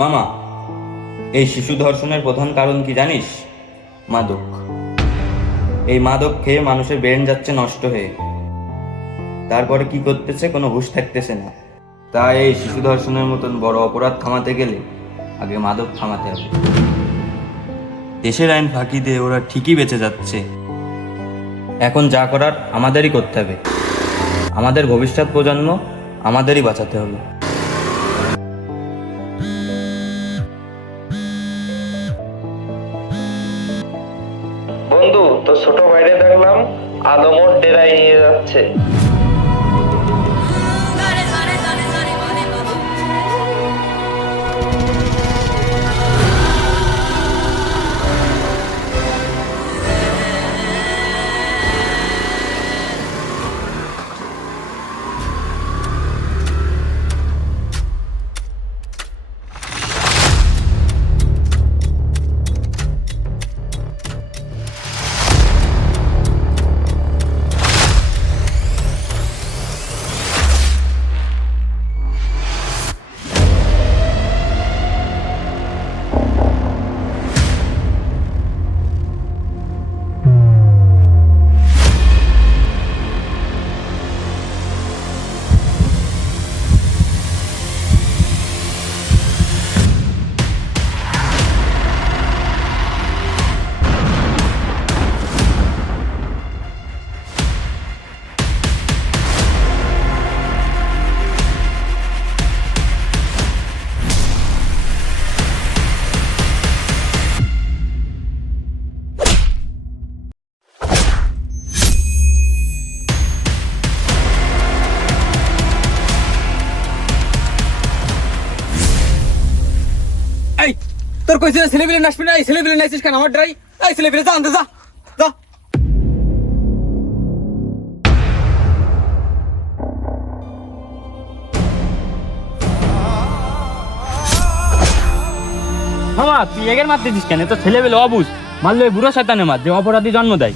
মামা, এই শিশু ধর্ষণের প্রধান কারণ কি জানিস? মাদক। এই মাদক খেয়ে মানুষের ব্রেন যাচ্ছে নষ্ট হয়ে, তারপরে কি করতেছে কোনো হুঁশ থাকতেছে না। তাই এই শিশু ধর্ষণের মতন বড় অপরাধ থামাতে গেলে আগে মাদক থামাতে হবে। দেশের আইন ফাঁকি দিয়ে ওরা ঠিকই বেঁচে যাচ্ছে। এখন যা করার আমাদেরই করতে হবে। আমাদের ভবিষ্যৎ প্রজন্ম আমাদেরই বাঁচাতে হবে। বন্ধু, তো ছোট ভাইরে দেখলাম আদমর ডেরায় নিয়ে যাচ্ছে। এই তোর কইছিল ছেলেপিলে নাচবি না, এই ছেলেপিলে নাচিস কেন আমার ড্রাই? এই ছেলেপিলে যা আনতে যা যা। মামা, তুই এগের মারতে দিস কেন? তো ছেলেবেলে অবুঝ, মারলে বুড়ো শয়তানে মার যে অপরাধী জন্ম দেয়।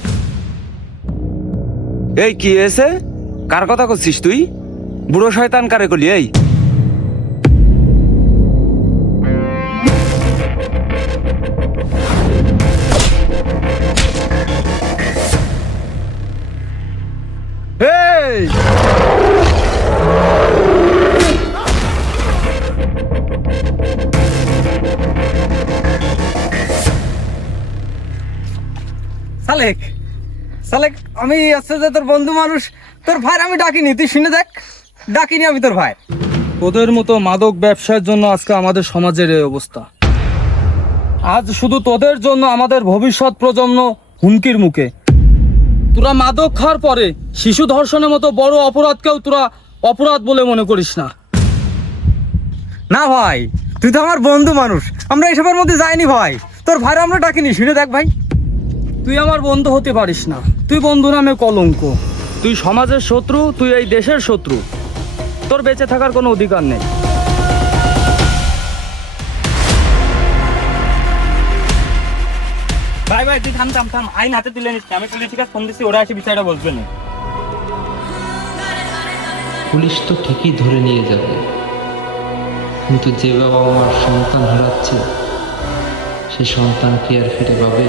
এই কি হয়েছে? কার কথা করছিস তুই? বুড়ো শয়তান কারে করলি? এই এই সালেক সালেক, আমি আছে যে তোর বন্ধু মানুষ, তোর ভাই আমি ডাকিনি, তুই শুনে দেখ, ডাকিনি আমি তোর ভাই। তোদের মতো মাদক ব্যবসার জন্য আজকে আমাদের সমাজের এই অবস্থা। আজ শুধু তোদের জন্য আমাদের ভবিষ্যৎ প্রজন্ম হুমকির মুখে। তোরা মাদক খাওয়ার পরে শিশু ধর্ষণের মতো বড় অপরাধকেও তোরা অপরাধ বলে মনে করিস না। না ভাই, তুই তো আমার বন্ধু মানুষ, আমরা এসবের মধ্যে যাইনি ভাই, তোর ভাই আমরা ডাকিনি, শুনে দেখ ভাই। তুই আমার বন্ধু হতে পারিস না, তুই বন্ধু নামে কলঙ্ক, তুই সমাজের শত্রু, তুই এই দেশের শত্রু, তোর বেঁচে থাকার কোনো অধিকার নেই। ভাই ভাই, তুই থাম থাম থাম, আইন হাতে তুলে নিস। আমি পুলিশের কাছে ফোন দিচ্ছি, ওরা এসে বিচারটা বসবে না। পুলিশ তো ঠিকই ধরে নিয়ে যাবে, কিন্তু যে বাবা মার সন্তান হারাচ্ছে সে সন্তান কি আর ফিরে পাবে?